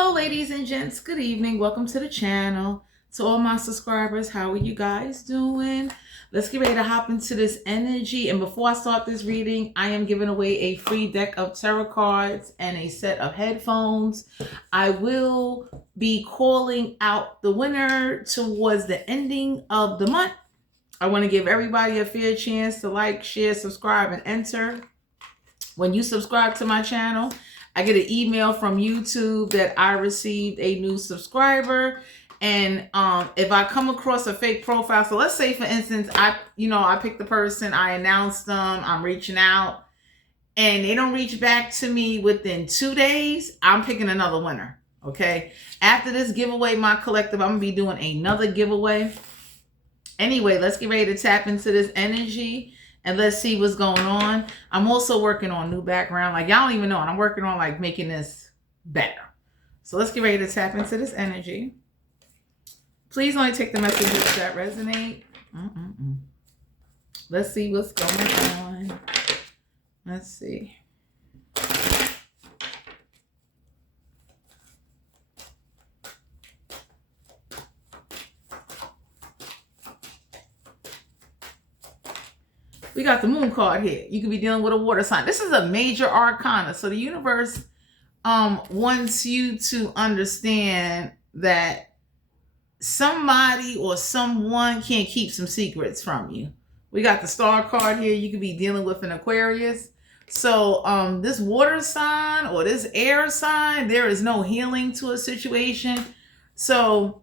Hello, ladies and gents. Good evening. Welcome to the channel. To all my subscribers, how are you guys doing? Let's get ready to hop into this energy. And before I start this reading, I am giving away a free deck of tarot cards and a set of headphones. I will be calling out the winner towards the ending of the month. I want to give everybody a fair chance to like, share, subscribe, and enter. When you subscribe to my channel, I get an email from YouTube that I received a new subscriber. And if I come across a fake profile, so let's say for instance, I pick the person, I announce them, I'm reaching out, and they don't reach back to me within 2 days, I'm picking another winner. Okay. After this giveaway, my collective, I'm gonna be doing another giveaway. Anyway, let's get ready to tap into this energy. And let's see what's going on. I'm also working on new background. Like, y'all don't even know. And I'm working on, like, making this better. So let's get ready to tap into this energy. Please only take the messages that resonate. Let's see what's going on. Let's see. We got the moon card here. You could be dealing with a water sign. This is a major arcana. So the universe wants you to understand that somebody or someone can't keep some secrets from you. We got the star card here. You could be dealing with an Aquarius. So this water sign or this air sign, there is no healing to a situation. So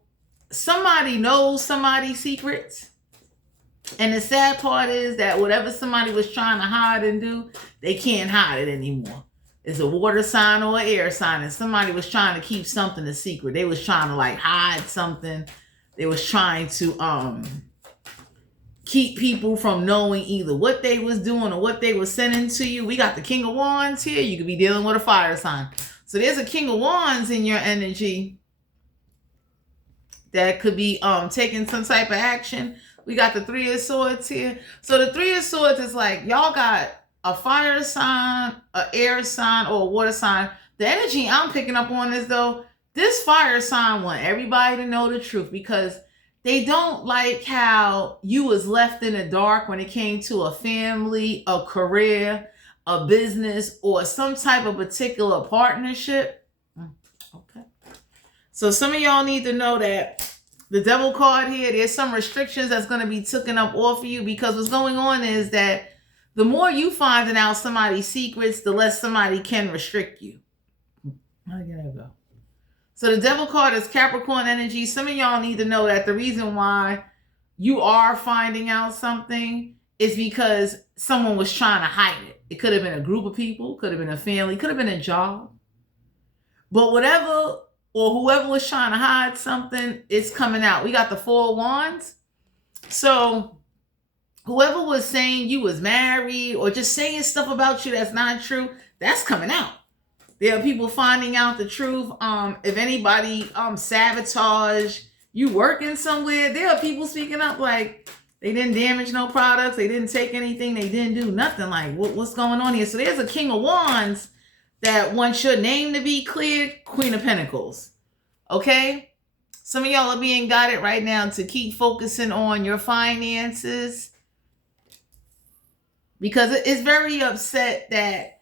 somebody knows somebody's secrets. And the sad part is that whatever somebody was trying to hide and do, they can't hide it anymore. It's a water sign or an air sign, and somebody was trying to keep something a secret. They was trying to like hide something. They was trying to keep people from knowing either what they was doing or what they were sending to you. We got the King of Wands here. You could be dealing with a fire sign. So there's a King of Wands in your energy that could be taking some type of action. We got the Three of Swords here. So the Three of Swords is like, y'all got a fire sign, an air sign, or a water sign. The energy I'm picking up on is, though, this fire sign want everybody to know the truth because they don't like how you was left in the dark when it came to a family, a career, a business, or some type of particular partnership. Okay. So some of y'all need to know that the devil card here, there's some restrictions that's going to be taken up off of you because what's going on is that the more you finding out somebody's secrets, the less somebody can restrict you. How did I go? So the devil card is Capricorn energy. Some of y'all need to know that the reason why you are finding out something is because someone was trying to hide it. It could have been a group of people, could have been a family, could have been a job. But whatever or whoever was trying to hide something, it's coming out. We got the Four of Wands. So whoever was saying you was married or just saying stuff about you that's not true, that's coming out. There are people finding out the truth. If anybody sabotage you working somewhere, there are people speaking up like they didn't damage no products, they didn't take anything, they didn't do nothing. Like what's going on here? So there's a King of Wands that wants your name to be clear, Queen of Pentacles. Okay? Some of y'all are being guided right now to keep focusing on your finances because it's very upset that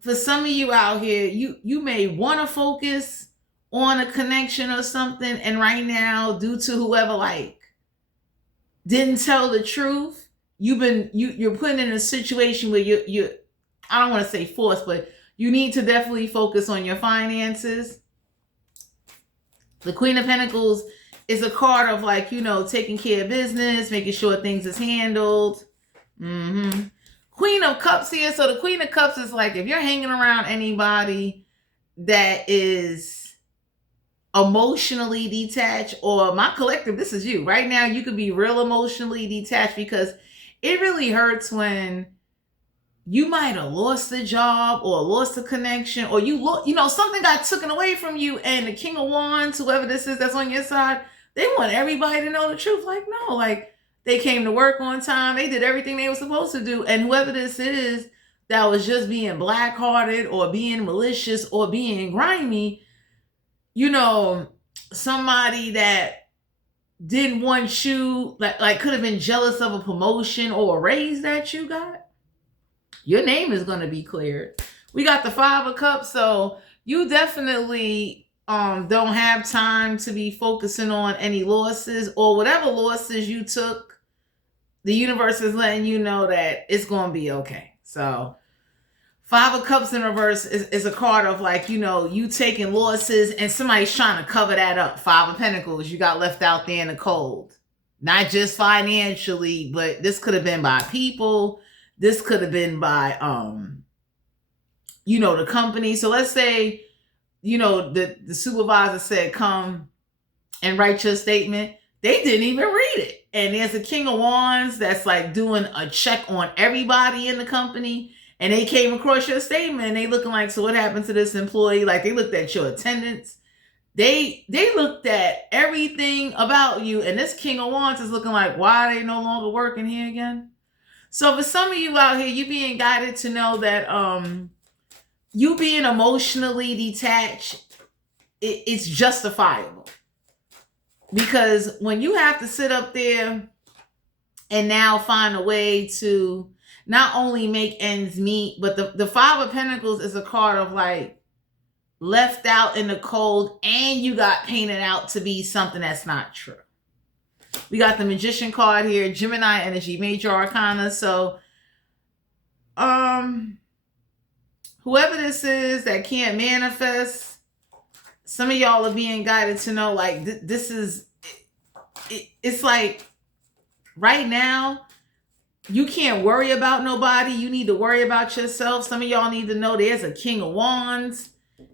for some of you out here, you may want to focus on a connection or something, and right now, due to whoever like didn't tell the truth, you're put in a situation where you I don't want to say forced, but you need to definitely focus on your finances. The Queen of Pentacles is a card of like, taking care of business, making sure things is handled. Queen of Cups here. So the Queen of Cups is like, if you're hanging around anybody that is emotionally detached, or my collective, this is you. Right now, you could be real emotionally detached because it really hurts when you might have lost a job or lost a connection, or something got taken away from you, and the King of Wands, whoever this is that's on your side, they want everybody to know the truth. Like, no, like they came to work on time, they did everything they were supposed to do, and whoever this is that was just being black-hearted or being malicious or being grimy, you know, somebody that didn't want you, like could have been jealous of a promotion or a raise that you got, your name is going to be cleared. We got the 5 of Cups, so you definitely don't have time to be focusing on any losses, or whatever losses you took. The universe is letting you know that it's going to be okay. So 5 of Cups in reverse is a card of, like, you taking losses and somebody's trying to cover that up. 5 of Pentacles, you got left out there in the cold. Not just financially, but this could have been by people. This could have been by, the company. So let's say, the supervisor said, come and write your statement. They didn't even read it. And there's a King of Wands that's like doing a check on everybody in the company. And they came across your statement and they looking like, so what happened to this employee? Like, they looked at your attendance. They looked at everything about you. And this King of Wands is looking like, why are they no longer working here again? So for some of you out here, you being guided to know that you being emotionally detached, it's justifiable. Because when you have to sit up there and now find a way to not only make ends meet, but the 5 of Pentacles is a card of, like, left out in the cold, and you got painted out to be something that's not true. We got the Magician card here, Gemini energy, major arcana. So whoever this is that can't manifest, some of y'all are being guided to know, like, this is, it's like right now, you can't worry about nobody. You need to worry about yourself. Some of y'all need to know there's a King of Wands.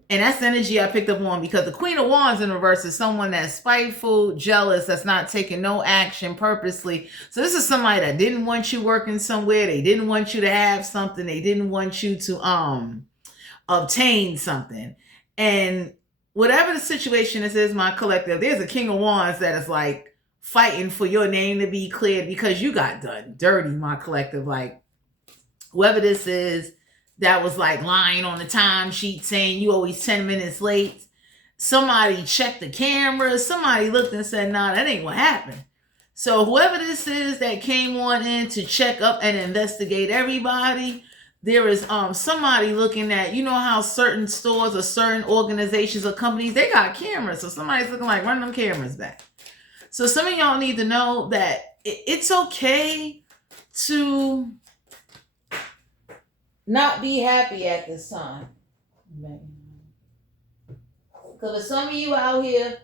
And that's the energy I picked up on, because the Queen of Wands in reverse is someone that's spiteful, jealous, that's not taking no action purposely. So this is somebody that didn't want you working somewhere. They didn't want you to have something. They didn't want you to obtain something. And whatever the situation is, my collective, there's a King of Wands that is like fighting for your name to be cleared because you got done dirty, my collective. Like, whoever this is that was like lying on the timesheet saying you always 10 minutes late, somebody checked the cameras, somebody looked and said, nah, that ain't what happened. So whoever this is that came on in to check up and investigate everybody, there is somebody looking at, how certain stores or certain organizations or companies, they got cameras. So somebody's looking like, run them cameras back. So some of y'all need to know that it's okay to not be happy at this time. Because for some of you out here,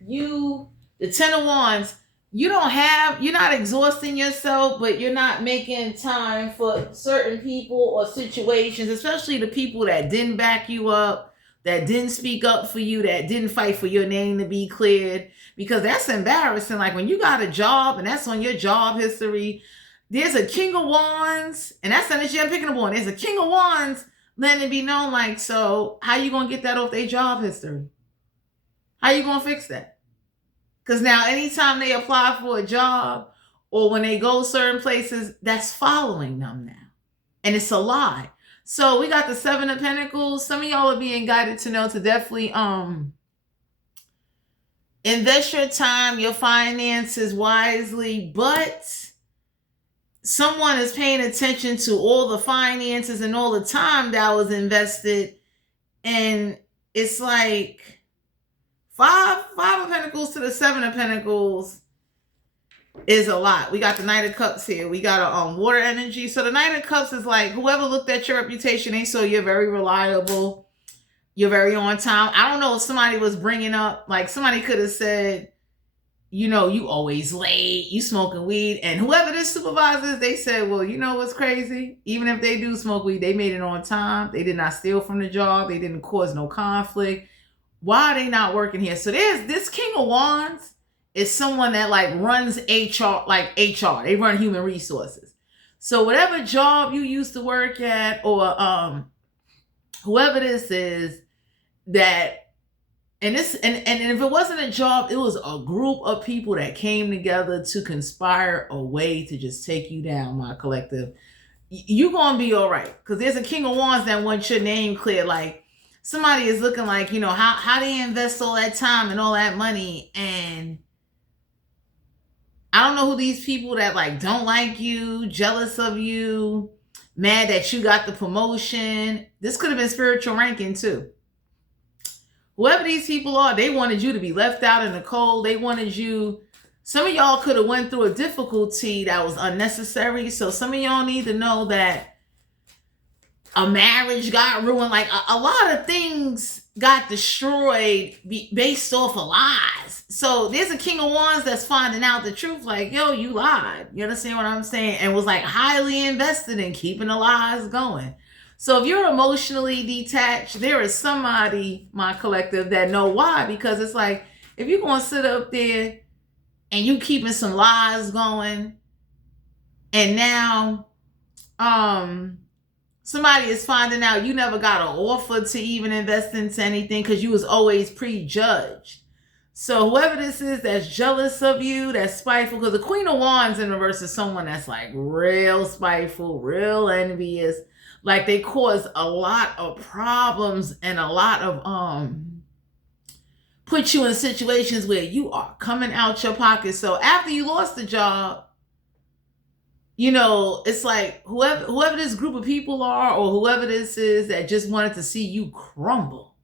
the 10 of Wands, you're not exhausting yourself, but you're not making time for certain people or situations, especially the people that didn't back you up, that didn't speak up for you, that didn't fight for your name to be cleared. Because that's embarrassing. Like, when you got a job and that's on your job history, there's a King of Wands, and that's the energy I'm picking up on. There's a King of Wands letting it be known, like, so how you going to get that off their job history? How you going to fix that? Because now anytime they apply for a job or when they go certain places, that's following them now. And it's a lie. So we got the 7 of Pentacles. Some of y'all are being guided to know to definitely invest your time, your finances wisely, but someone is paying attention to all the finances and all the time that was invested. And it's like 5 of Pentacles to the 7 of Pentacles is a lot. We got the Knight of Cups here. We got a water energy. So the Knight of Cups is like, whoever looked at your reputation, they saw you're very reliable. You're very on time. I don't know if somebody was bringing up, like, somebody could have said, you always late, you smoking weed. And whoever this supervisor is, they said, well, you know what's crazy? Even if they do smoke weed, they made it on time. They did not steal from the job. They didn't cause no conflict. Why are they not working here? So there's this King of Wands is someone that like runs HR, like HR. They run human resources. So whatever job you used to work at, or whoever this is, that, and if it wasn't a job, it was a group of people that came together to conspire a way to just take you down, my collective. You're gonna be all right, because there's a King of Wands that wants your name clear. Like, somebody is looking like, how they invest all that time and all that money. And I don't know who these people that like don't like you, jealous of you, mad that you got the promotion. This could have been spiritual ranking too. Whoever these people are, they wanted you to be left out in the cold. They wanted you. Some of y'all could have went through a difficulty that was unnecessary. So some of y'all need to know that a marriage got ruined. Like a lot of things got destroyed based off of lies. So there's a King of Wands that's finding out the truth. Like, yo, you lied. You understand what I'm saying? And was like highly invested in keeping the lies going. So if you're emotionally detached, there is somebody, my collective, that know why. Because it's like, if you're going to sit up there and you keeping some lies going, and now somebody is finding out you never got an offer to even invest into anything because you was always prejudged. So whoever this is that's jealous of you, that's spiteful, because the Queen of Wands in reverse is someone that's like real spiteful, real envious. Like they cause a lot of problems and a lot of put you in situations where you are coming out your pocket. So after you lost the job, it's like whoever this group of people are, or whoever this is that just wanted to see you crumble,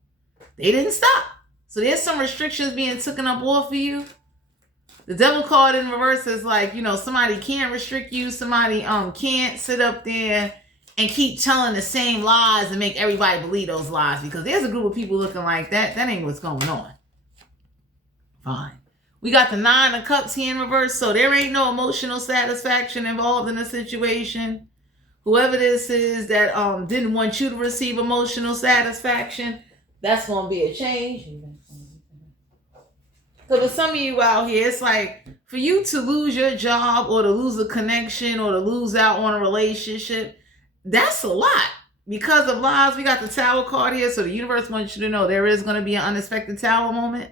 they didn't stop. So there's some restrictions being taken up off of you. The Devil card in reverse is like, somebody can't restrict you. Somebody can't sit up there and keep telling the same lies and make everybody believe those lies, because there's a group of people looking like that. That ain't what's going on. Fine. We got the 9 of Cups here in reverse, so there ain't no emotional satisfaction involved in the situation. Whoever this is that didn't want you to receive emotional satisfaction, that's going to be a change. So for some of you out here, it's like for you to lose your job or to lose a connection or to lose out on a relationship, that's a lot. Because of lies, we got the Tower card here, so the universe wants you to know there is going to be an unexpected Tower moment.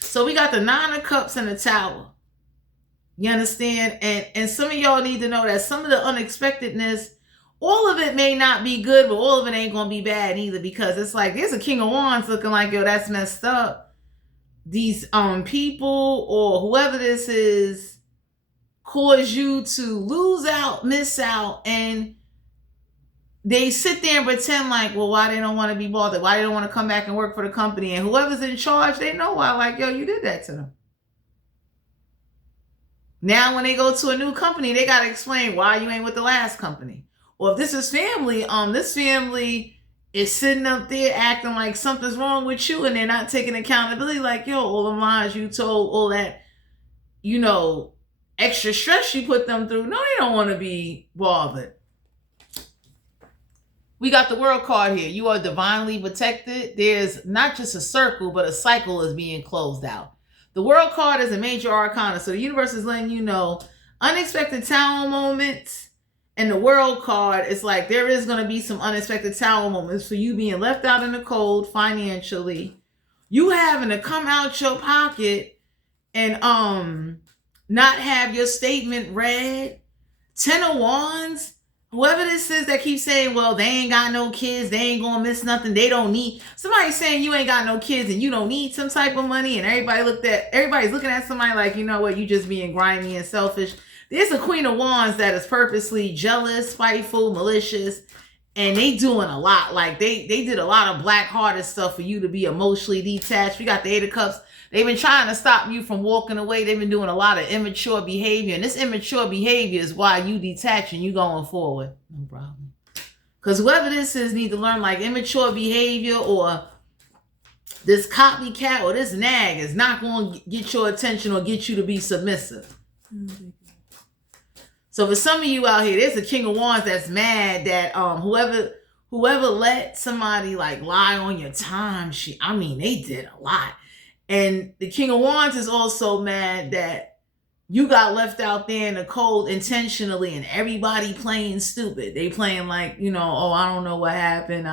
So we got the 9 of Cups and the Tower. You understand? And some of y'all need to know that some of the unexpectedness, all of it may not be good, but all of it ain't going to be bad either, because it's like there's a King of Wands looking like, yo, that's messed up. These people or whoever this is cause you to lose out, miss out, and they sit there and pretend like, well, why they don't want to be bothered, why they don't want to come back and work for the company. And whoever's in charge, they know why. Like, yo, you did that to them. Now, when they go to a new company, they got to explain why you ain't with the last company. Or if this is family, this family is sitting up there acting like something's wrong with you, and they're not taking accountability. Like, yo, all the lies you told, all that, extra stress you put them through. No, they don't want to be bothered. We got the World card here. You are divinely protected. There's not just a circle, but a cycle is being closed out. The World card is a major arcana. So the universe is letting you know unexpected Tower moments. And the World card is like there is going to be some unexpected Tower moments for you being left out in the cold financially. You having to come out your pocket and not have your statement read. 10 of Wands. Whoever this is that keeps saying, well, they ain't got no kids, they ain't gonna miss nothing, they don't need. Somebody saying you ain't got no kids and you don't need some type of money, and everybody's looking at somebody like, you know what, you just being grimy and selfish. There's a Queen of Wands that is purposely jealous, spiteful, malicious, and they doing a lot. Like they did a lot of black-hearted stuff for you to be emotionally detached. We got the 8 of Cups. They've been trying to stop you from walking away. They've been doing a lot of immature behavior. And this immature behavior is why you detach and you going forward. No problem. Because whoever this is need to learn, like, immature behavior or this copycat or this nag is not going to get your attention or get you to be submissive. Mm-hmm. So for some of you out here, there's a King of Wands that's mad that whoever let somebody like lie on your time, they did a lot. And the King of Wands is also mad that you got left out there in the cold intentionally, and everybody playing stupid. They playing like, oh, I don't know what happened.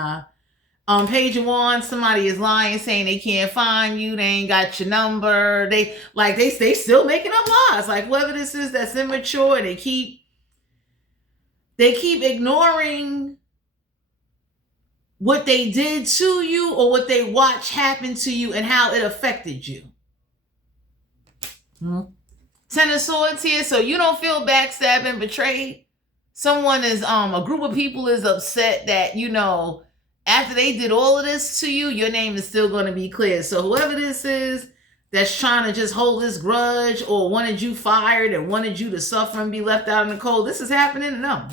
Page of Wands, somebody is lying, saying they can't find you, they ain't got your number. They still making up lies. Like whoever this is that's immature, they keep ignoring what they did to you or what they watched happen to you and how it affected you. Ten of Swords here, so you don't feel backstabbed and betrayed. Someone is, a group of people is upset that, after they did all of this to you, your name is still going to be clear. So whoever this is that's trying to just hold this grudge or wanted you fired and wanted you to suffer and be left out in the cold, this is happening? No.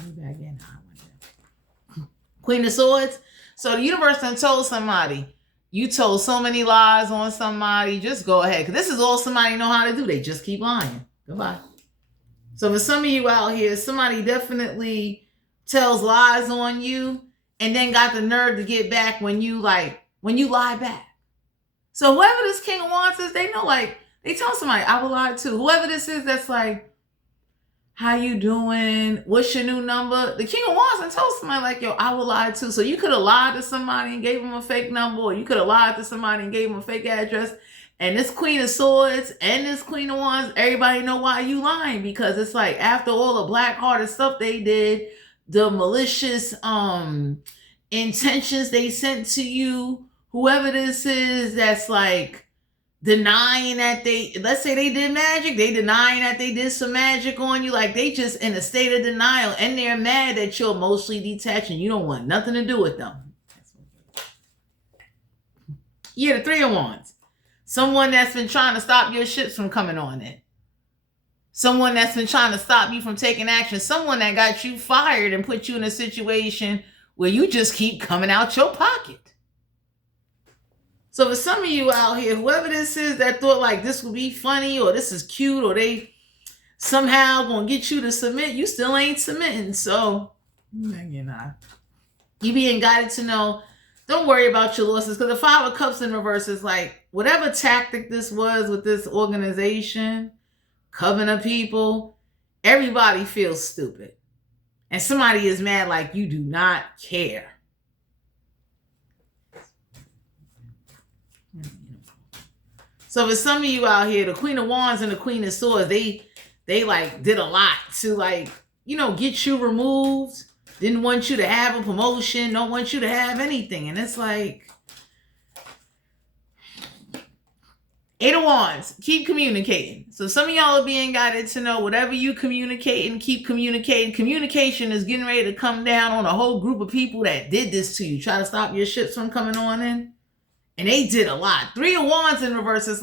Queen of Swords. So the universe done told somebody, you told so many lies on somebody, just go ahead. Because this is all somebody know how to do. They just keep lying. Goodbye. So for some of you out here, somebody definitely tells lies on you and then got the nerve to get back when you lie back. So whoever this King of Wands is, they know, they tell somebody, I will lie too. Whoever this is that's like, how you doing? What's your new number? The King of Wands and told somebody yo, I will lie too. So you could have lied to somebody and gave them a fake number, or you could have lied to somebody and gave them a fake address. And this Queen of Swords and this Queen of Wands, everybody know why you lying, because it's after all the black-hearted stuff they did, the malicious intentions they sent to you, whoever this is that's denying that let's say they did magic, they denying that they did some magic on you, they just in a state of denial, and they're mad that you're emotionally detached and you don't want nothing to do with them. Yeah, the Three of Wands. Someone that's been trying to stop your ships from coming on in. Someone that's been trying to stop you from taking action. Someone that got you fired and put you in a situation where you just keep coming out your pocket. So for some of you out here, whoever this is that thought this would be funny or this is cute or they somehow gonna get you to submit, you still ain't submitting. So you're not. You being guided to know, don't worry about your losses, because the Five of Cups in reverse is whatever tactic this was with this organization, coven of people, everybody feels stupid. And somebody is mad you do not care. So for some of you out here, the Queen of Wands and the Queen of Swords, they did a lot to get you removed. Didn't want you to have a promotion, don't want you to have anything. And it's Eight of Wands, keep communicating. So some of y'all are being guided to know whatever you communicate and keep communicating. Communication is getting ready to come down on a whole group of people that did this to you. Try to stop your ships from coming on in. And they did a lot. Three of Wands in reverse is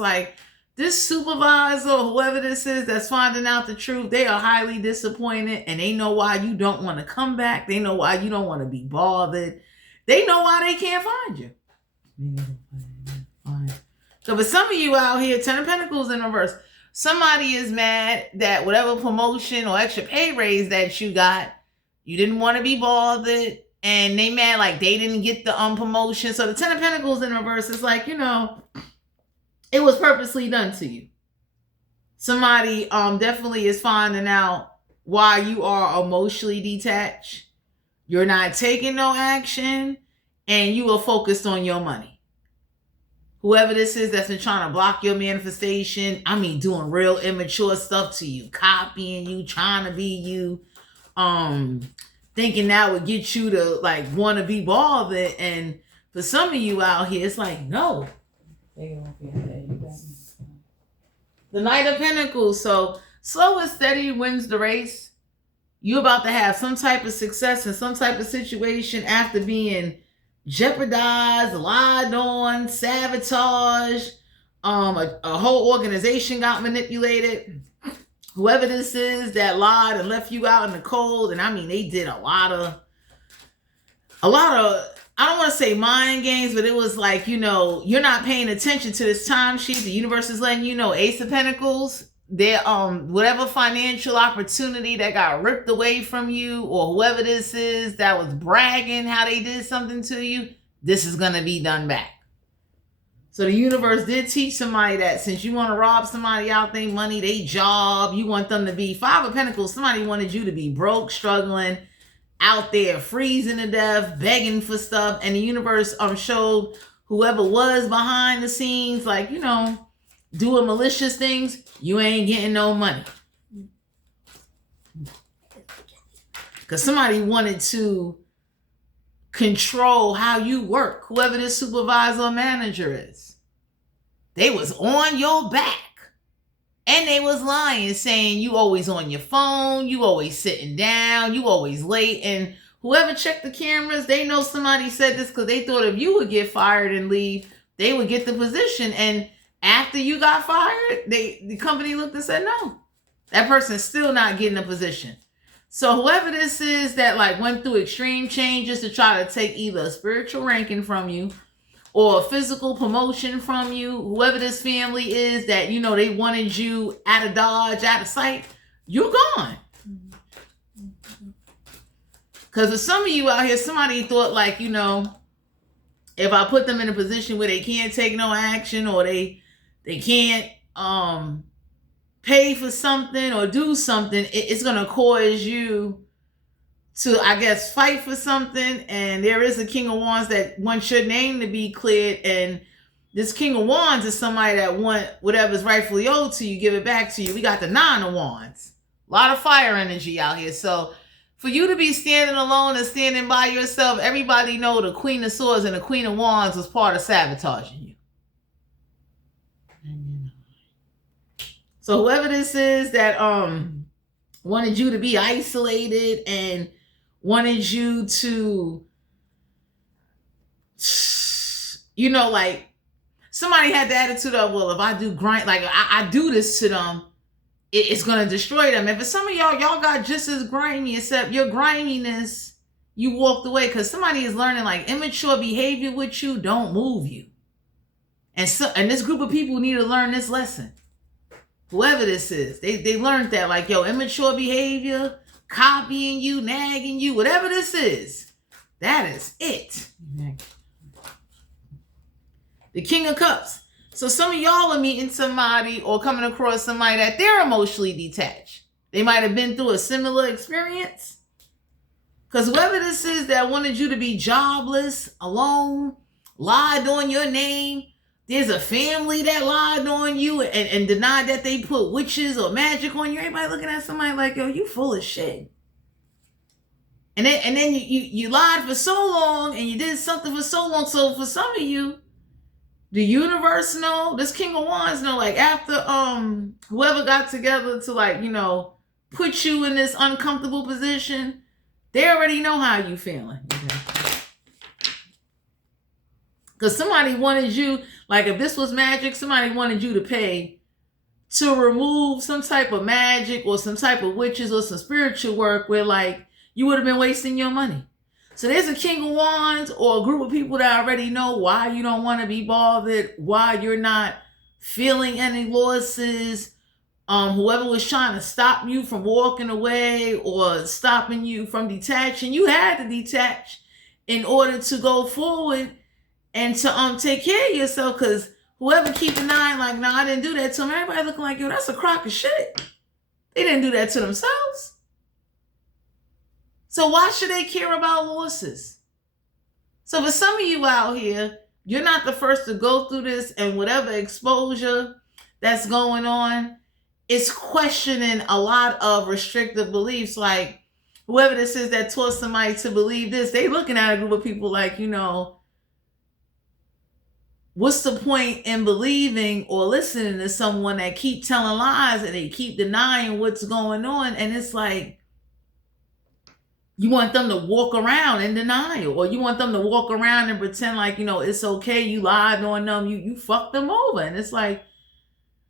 this supervisor or whoever this is that's finding out the truth, they are highly disappointed and they know why you don't want to come back. They know why you don't want to be bothered. They know why they can't find you. So for some of you out here, Ten of Pentacles in reverse, somebody is mad that whatever promotion or extra pay raise that you got, you didn't want to be bothered. And they mad they didn't get the promotion. So the Ten of Pentacles in reverse is it was purposely done to you. Somebody definitely is finding out why you are emotionally detached. You're not taking no action. And you are focused on your money. Whoever this is that's been trying to block your manifestation, doing real immature stuff to you. Copying you, trying to be you. Thinking that would get you to want to be bothered. And for some of you out here, it's no. The Knight of Pentacles. So slow and steady wins the race. You're about to have some type of success in some type of situation after being jeopardized, lied on, sabotaged. A whole organization got manipulated. Whoever this is that lied and left you out in the cold, and they did a lot of, I don't want to say mind games, but it was you're not paying attention to this timesheet. The universe is letting you know, Ace of Pentacles, there, whatever financial opportunity that got ripped away from you, or whoever this is that was bragging how they did something to you, this is going to be done back. So the universe did teach somebody that since you want to rob somebody out their money, they job, you want them to be Five of Pentacles. Somebody wanted you to be broke, struggling, out there freezing to death, begging for stuff. And the universe showed whoever was behind the scenes, doing malicious things, you ain't getting no money. Because somebody wanted to control how you work, whoever this supervisor or manager is. They was on your back. And they was lying, saying you always on your phone, you always sitting down, you always late. And whoever checked the cameras, they know somebody said this because they thought if you would get fired and leave, they would get the position. And after you got fired, the company looked and said, no, that person's still not getting a position. So whoever this is that like went through extreme changes to try to take either a spiritual ranking from you or a physical promotion from you, whoever this family is that, you know, they wanted you out of Dodge, out of sight, you're gone. Because for some of you out here, somebody thought like, you know, if I put them in a position where they can't take no action or they can't pay for something or do something, it's going to cause you to, I guess, fight for something. And there is a King of Wands that wants your name to be cleared. And this King of Wands is somebody that want whatever's rightfully owed to you, give it back to you. We got the Nine of Wands. A lot of fire energy out here. So for you to be standing alone and standing by yourself, everybody know the Queen of Swords and the Queen of Wands was part of sabotaging you. So whoever this is that wanted you to be isolated and wanted you to, you know, like somebody had the attitude of, well, if I do grind, like I do this to them, it's going to destroy them. And for some of y'all got just as grimy, except your griminess, you walked away because somebody is learning like immature behavior with you don't move you. And this group of people need to learn this lesson. Whoever this is, they learned that like, yo, immature behavior, copying you, nagging you, whatever this is, that is it. The King of Cups. So some of y'all are meeting somebody or coming across somebody that they're emotionally detached. They might have been through a similar experience. Because whoever this is that wanted you to be jobless, alone, lied on your name, there's a family that lied on you and denied that they put witches or magic on you. Everybody looking at somebody like, yo, you full of shit. And then you lied for so long and you did something for so long. So for some of you, the universe know, this King of Wands know, like after whoever got together to like, you know, put you in this uncomfortable position, they already know how you feeling. Because somebody wanted you, like if this was magic, somebody wanted you to pay to remove some type of magic or some type of witches or some spiritual work where like you would have been wasting your money. So there's a King of Wands or a group of people that already know why you don't want to be bothered, why you're not feeling any losses. Whoever was trying to stop you from walking away or stopping you from detaching, you had to detach in order to go forward and to take care of yourself, because whoever keep denying, like, no, I didn't do that to them, everybody looking like, yo, that's a crock of shit. They didn't do that to themselves. So why should they care about losses? So for some of you out here, you're not the first to go through this, and whatever exposure that's going on, it's questioning a lot of restrictive beliefs. Like whoever this is that taught somebody to believe this, they looking at a group of people like, you know, what's the point in believing or listening to someone that keep telling lies and they keep denying what's going on? And it's like, you want them to walk around in denial, or you want them to walk around and pretend like, you know, it's okay, you lied on them, you fucked them over. And it's like,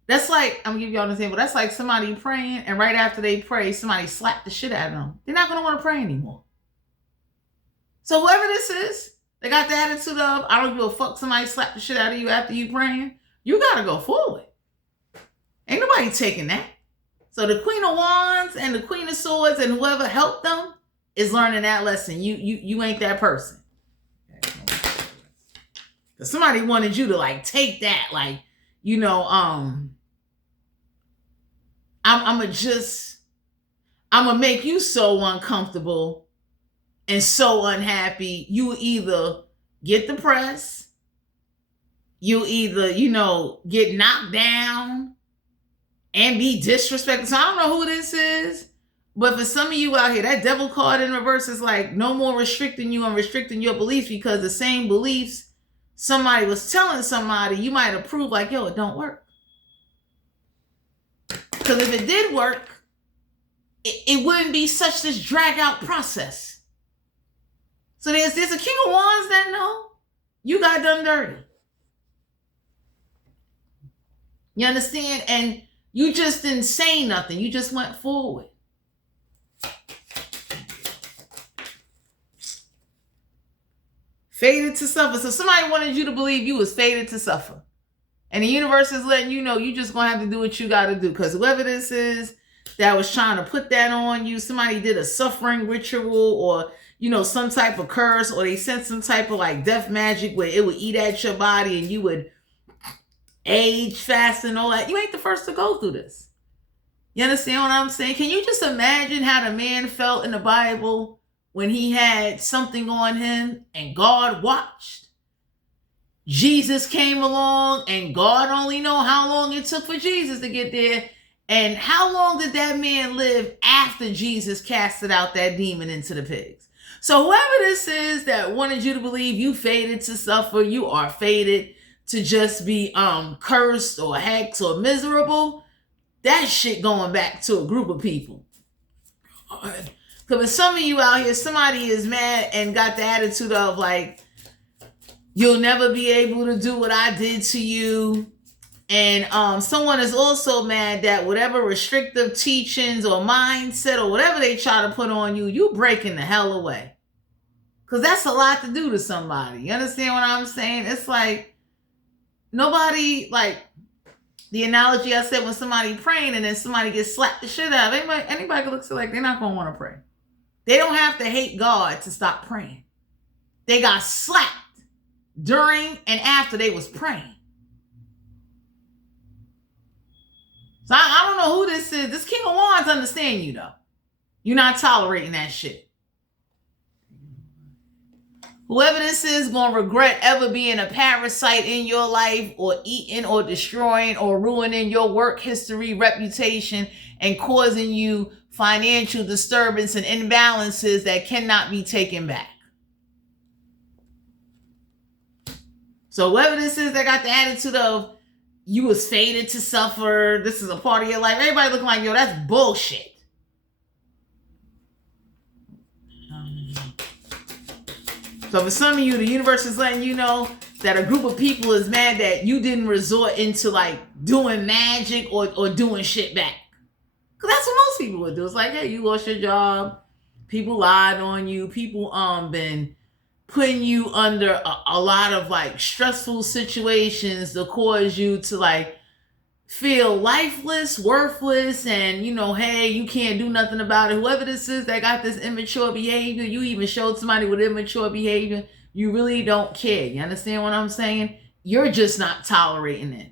that's like, I'm gonna give y'all an example. That's like somebody praying, and right after they pray, somebody slapped the shit out of them. They're not gonna want to pray anymore. So whoever this is, they got the attitude of, I don't give a fuck, somebody slapped the shit out of you after you praying. You gotta go forward. Ain't nobody taking that. So the Queen of Wands and the Queen of Swords and whoever helped them is learning that lesson. You ain't that person. Because somebody wanted you to like take that, like, you know, I'm gonna make you so uncomfortable and so unhappy. You either get depressed, you either, you know, get knocked down and be disrespected. So I don't know who this is. But for some of you out here, that devil card in reverse is like no more restricting you and restricting your beliefs, because the same beliefs somebody was telling somebody, you might approve like, yo, it don't work. Because if it did work, it wouldn't be such this drag out process. So there's a King of Wands that know you got done dirty. You understand? And you just didn't say nothing. You just went forward. Fated to suffer. So somebody wanted you to believe you was fated to suffer. And the universe is letting you know you just going to have to do what you got to do. Because whoever this is that was trying to put that on you, somebody did a suffering ritual, or, you know, some type of curse, or they sent some type of like death magic where it would eat at your body and you would age fast and all that. You ain't the first to go through this. You understand what I'm saying? Can you just imagine how the man felt in the Bible when he had something on him and God watched? Jesus came along and God only know how long it took for Jesus to get there. And how long did that man live after Jesus casted out that demon into the pigs? So whoever this is that wanted you to believe you fated to suffer, you are fated to just be cursed or hexed or miserable, that shit going back to a group of people. Because for some of you out here, somebody is mad and got the attitude of like, you'll never be able to do what I did to you. And someone is also mad that whatever restrictive teachings or mindset or whatever they try to put on you, you breaking the hell away. Because that's a lot to do to somebody. You understand what I'm saying? It's like, nobody, like the analogy I said when somebody praying and then somebody gets slapped the shit out of, anybody looks like they're not going to want to pray. They don't have to hate God to stop praying. They got slapped during and after they was praying. So I don't know who this is. This King of Wands understand you though. You're not tolerating that shit. Whoever this is going to regret ever being a parasite in your life, or eating or destroying or ruining your work history, reputation, and causing you financial disturbance and imbalances that cannot be taken back. So whoever this is that got the attitude of you was fated to suffer, this is a part of your life, everybody looking like, yo, that's bullshit. So for some of you, the universe is letting you know that a group of people is mad that you didn't resort into like doing magic or doing shit back. Because that's what most people would do. It's like, hey, you lost your job. People lied on you. People been putting you under a lot of like stressful situations to cause you to like feel lifeless, worthless, and you know, hey, you can't do nothing about it. Whoever this is that got this immature behavior, you even showed somebody with immature behavior, you really don't care. You understand what I'm saying? You're just not tolerating it.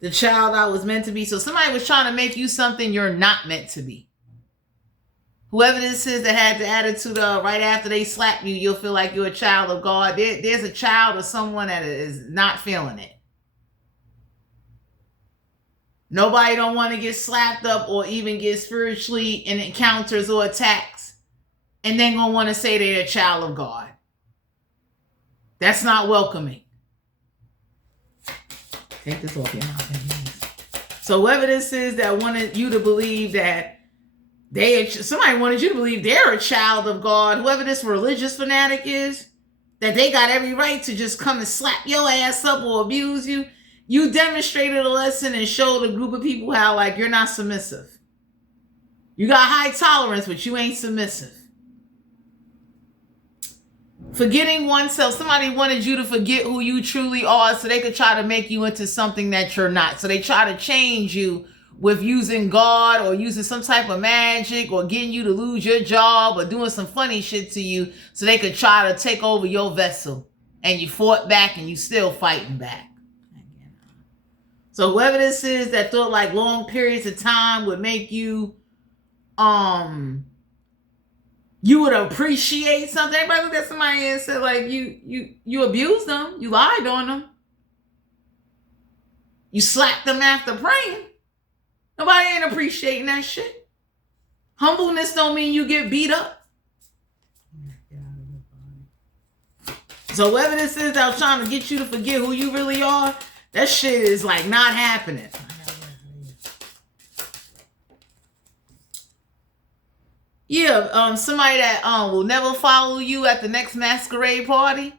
The child I was meant to be. So somebody was trying to make you something you're not meant to be. Whoever this is that had the attitude of right after they slap you, you'll feel like you're a child of God. There's a child or someone that is not feeling it. Nobody don't want to get slapped up or even get spiritually in encounters or attacks and then gonna want to say they're a child of God. That's not welcoming. Take this off your mouth. So whoever this is that wanted you to believe that somebody wanted you to believe they're a child of God, whoever this religious fanatic is, that they got every right to just come and slap your ass up or abuse you. You demonstrated a lesson and showed a group of people how like you're not submissive. You got high tolerance, but you ain't submissive. Forgetting oneself. Somebody wanted you to forget who you truly are so they could try to make you into something that you're not. So they try to change you with using God or using some type of magic or getting you to lose your job or doing some funny shit to you so they could try to take over your vessel. And you fought back and you still fighting back. So whoever this is that thought like long periods of time would make you you would appreciate something. Everybody looked at somebody and said like you abused them, you lied on them, you slapped them after praying. Nobody ain't appreciating that shit. Humbleness don't mean you get beat up. So whatever this is that was trying to get you to forget who you really are, that shit is like not happening. Yeah, somebody that will never follow you at the next masquerade party.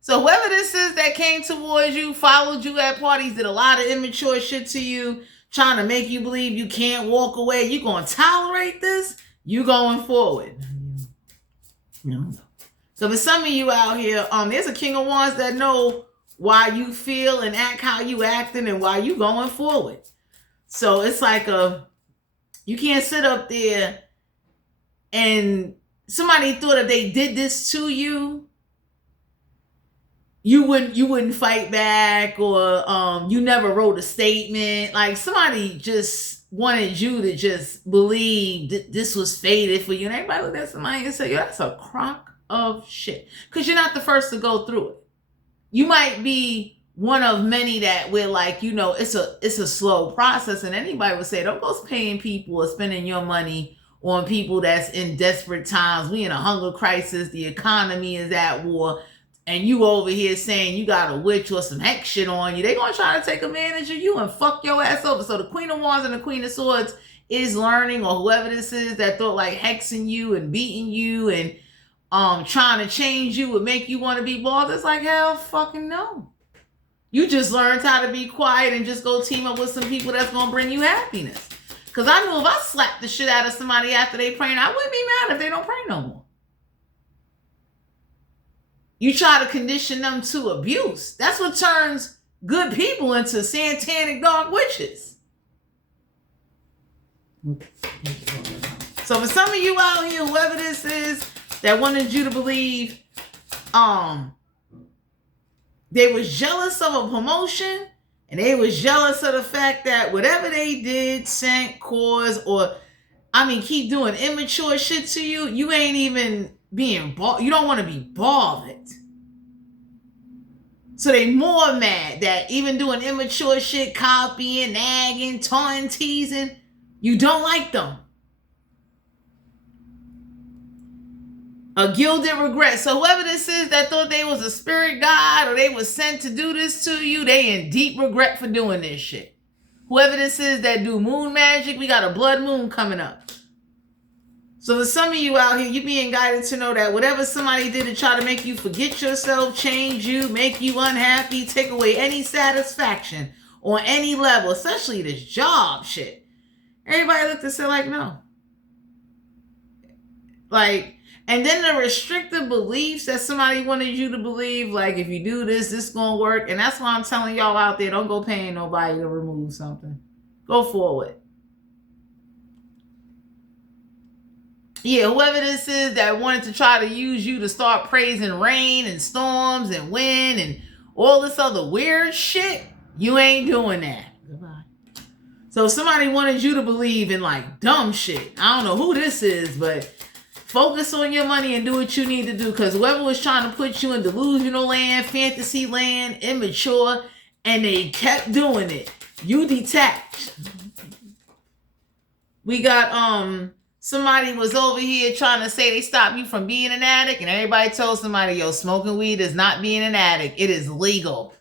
So whoever this is that came towards you, followed you at parties, did a lot of immature shit to you, trying to make you believe you can't walk away, you gonna tolerate this? You going forward. No. So for some of you out here, there's a King of Wands that know why you feel and act how you acting and why you going forward. So it's like you can't sit up there and somebody thought if they did this to you, you wouldn't fight back, or you never wrote a statement. Like somebody just wanted you to just believe that this was fated for you. And everybody looked at somebody and said, yo, that's a crock of shit. Because you're not the first to go through it. You might be one of many that we're like, you know, it's a slow process. And anybody would say, don't go paying people or spending your money on people that's in desperate times. We in a hunger crisis. The economy is at war. And you over here saying you got a witch or some hex shit on you. They gonna try to take advantage of you and fuck your ass over. So the Queen of Wands and the Queen of Swords is learning, or whoever this is that thought like hexing you and beating you and trying to change you would make you want to be bald. It's like, hell fucking no. You just learned how to be quiet and just go team up with some people that's gonna bring you happiness. Because I knew if I slapped the shit out of somebody after they praying, I wouldn't be mad if they don't pray no more. You try to condition them to abuse. That's what turns good people into satanic dark witches. So for some of you out here, whoever this is that wanted you to believe they was jealous of a promotion, and they was jealous of the fact that whatever they did, sent, caused, or keep doing immature shit to you, you ain't even being you don't want to be bothered. So they more mad that even doing immature shit, copying, nagging, taunting, teasing, you don't like them. A gilded regret. So whoever this is that thought they was a spirit guide or they was sent to do this to you, they in deep regret for doing this shit. Whoever this is that do moon magic, we got a blood moon coming up. So for some of you out here, you're being guided to know that whatever somebody did to try to make you forget yourself, change you, make you unhappy, take away any satisfaction on any level, especially this job shit. Everybody looked and said like, no. Like, and then the restrictive beliefs that somebody wanted you to believe, like if you do this, this gonna work. And that's why I'm telling y'all out there, don't go paying nobody to remove something. Go forward. Yeah, whoever this is that wanted to try to use you to start praising rain and storms and wind and all this other weird shit, you ain't doing that. Goodbye. So if somebody wanted you to believe in like dumb shit, I don't know who this is, but focus on your money and do what you need to do, because whoever was trying to put you in delusional land, fantasy land, immature, and they kept doing it, you detached. We got somebody was over here trying to say they stopped you from being an addict, and everybody told somebody, yo, smoking weed is not being an addict. It is legal.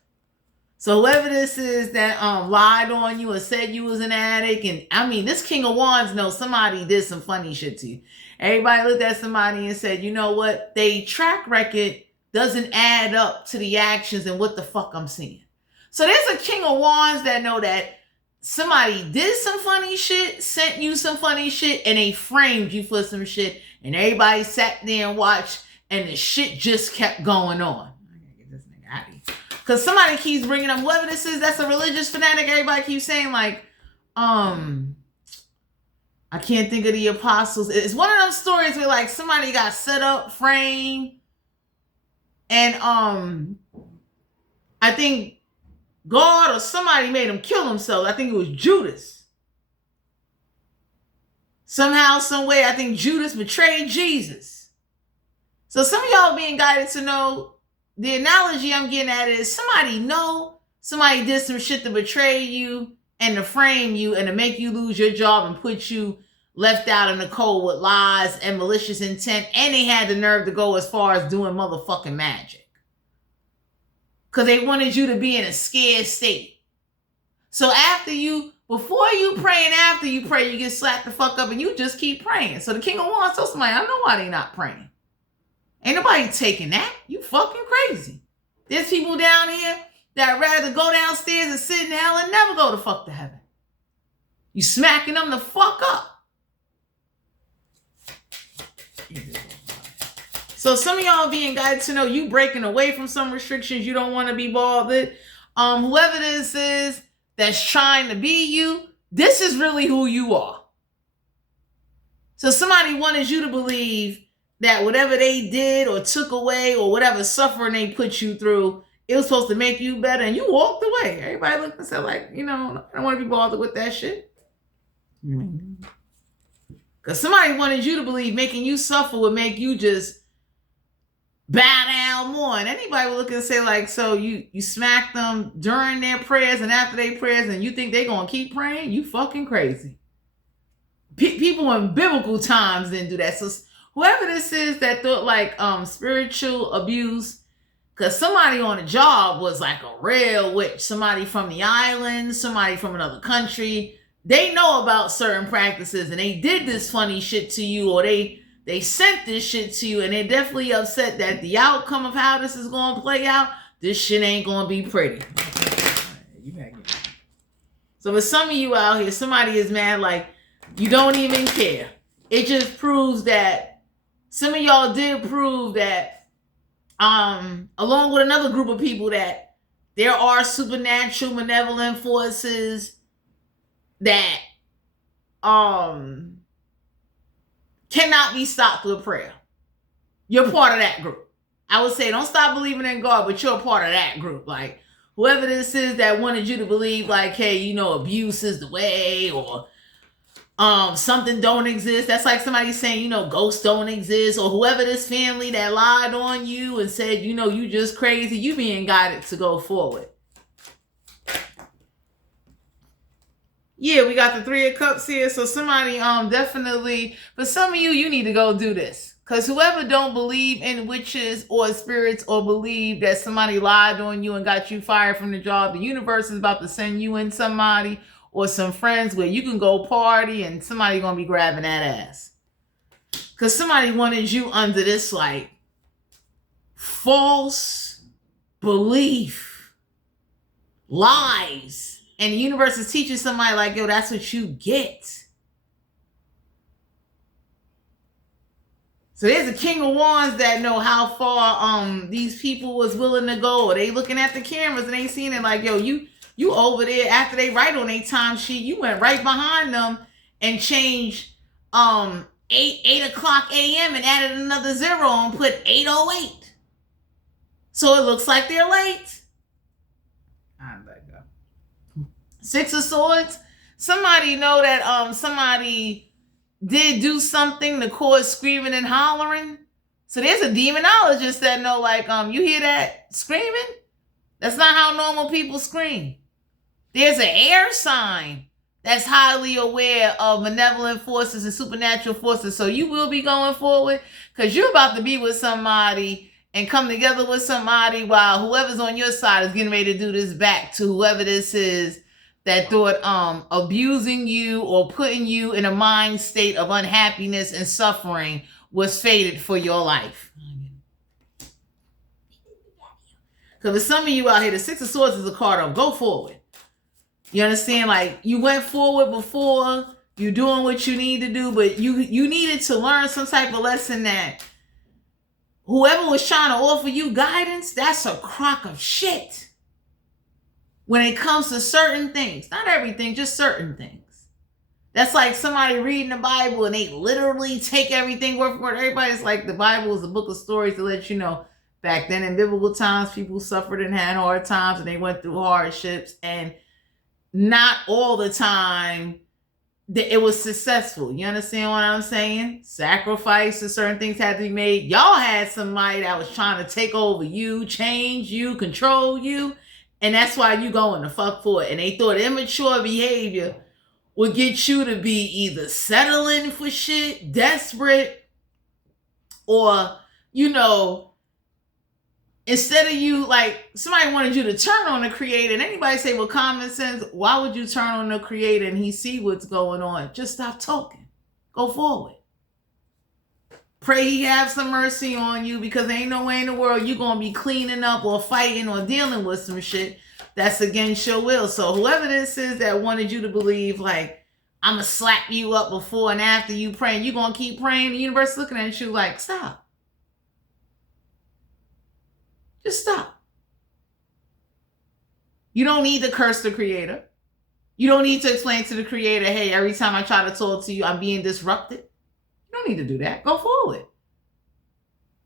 So whoever this is that lied on you or said you was an addict, and this King of Wands knows somebody did some funny shit to you. Everybody looked at somebody and said, you know what? They track record doesn't add up to the actions and what the fuck I'm seeing. So there's a King of Wands that know that somebody did some funny shit, sent you some funny shit, and they framed you for some shit, and everybody sat there and watched, and the shit just kept going on. I gotta get this nigga out of here. Because somebody keeps bringing up, whoever this is that's a religious fanatic, everybody keeps saying like, I can't think of the apostles. It's one of those stories where like somebody got set up, framed, and I think God or somebody made him kill himself. I think it was Judas. Somehow, some way, I think Judas betrayed Jesus. So some of y'all being guided to know, the analogy I'm getting at is somebody did some shit to betray you, and to frame you and to make you lose your job and put you left out in the cold with lies and malicious intent. And they had the nerve to go as far as doing motherfucking magic. Because they wanted you to be in a scared state. So before you pray and after you pray, you get slapped the fuck up and you just keep praying. So the King of Wands told somebody, I know why they not praying. Ain't nobody taking that. You fucking crazy. There's people down here that rather go downstairs and sit in hell and never go the fuck to heaven. You smacking them the fuck up. So some of y'all being guided to know you breaking away from some restrictions. You don't want to be bothered. Whoever this is that's trying to be you, this is really who you are. So somebody wanted you to believe that whatever they did or took away or whatever suffering they put you through, it was supposed to make you better, and you walked away. Everybody looked and said, like, you know, I don't want to be bothered with that shit. Because somebody wanted you to believe making you suffer would make you just bow down more. And anybody would look and say, like, so you smack them during their prayers and after their prayers, and you think they're going to keep praying? You fucking crazy. People in biblical times didn't do that. So whoever this is that thought like spiritual abuse, because somebody on a job was like a real witch, somebody from the islands, somebody from another country, they know about certain practices and they did this funny shit to you, or they sent this shit to you, and they're definitely upset that the outcome of how this is going to play out, this shit ain't going to be pretty. So for some of you out here, somebody is mad like you don't even care. It just proves that some of y'all did prove that along with another group of people, that there are supernatural malevolent forces that cannot be stopped with prayer. You're part of that group. I would say don't stop believing in God, but you're a part of that group. Like whoever this is that wanted you to believe like, hey, you know, abuse is the way, or something don't exist. That's like somebody saying, you know, ghosts don't exist, or whoever this family that lied on you and said, you know, you just crazy. You being guided to go forward. Yeah, we got the Three of Cups here. So somebody definitely, for some of you, you need to go do this. Because whoever don't believe in witches or spirits, or believe that somebody lied on you and got you fired from the job, the universe is about to send you in somebody or some friends where you can go party and somebody gonna be grabbing that ass. Because somebody wanted you under this like false belief, lies. And the universe is teaching somebody like, yo, that's what you get. So there's a King of Wands that know how far these people was willing to go. Or they looking at the cameras and they seeing it like, yo, you over there after they write on their time sheet, you went right behind them and changed 8 o'clock a.m. and added another 0 and put 8:08. So it looks like they're late. Six of Swords. Somebody know that somebody did do something to cause screaming and hollering. So there's a demonologist that know, like, you hear that screaming? That's not how normal people scream. There's an air sign that's highly aware of malevolent forces and supernatural forces. So you will be going forward because you're about to be with somebody and come together with somebody while whoever's on your side is getting ready to do this back to whoever this is that thought abusing you or putting you in a mind state of unhappiness and suffering was fated for your life. Because for some of you out here, the Six of Swords is a card of go forward. You understand? Like, you went forward before, you're doing what you need to do, but you needed to learn some type of lesson that whoever was trying to offer you guidance, that's a crock of shit. When it comes to certain things, not everything, just certain things. That's like somebody reading the Bible and they literally take everything word for word. Everybody's like, the Bible is a book of stories to let you know. Back then in biblical times, people suffered and had hard times and they went through hardships, and not all the time that it was successful. You understand what I'm saying? Sacrifices, certain things had to be made. Y'all had somebody that was trying to take over you, change you, control you. And that's why you going the fuck for it. And they thought immature behavior would get you to be either settling for shit, desperate, or, you know, instead of you, like, somebody wanted you to turn on the creator, and anybody say, well, common sense, why would you turn on the creator and he see what's going on? Just stop talking. Go forward. Pray he have some mercy on you, because there ain't no way in the world you going to be cleaning up or fighting or dealing with some shit that's against your will. So whoever this is that wanted you to believe, like, I'm going to slap you up before and after you praying, you going to keep praying, the universe looking at you like, stop. Just stop. You don't need to curse the creator. You don't need to explain to the creator, hey, every time I try to talk to you, I'm being disrupted. You don't need to do that. Go forward.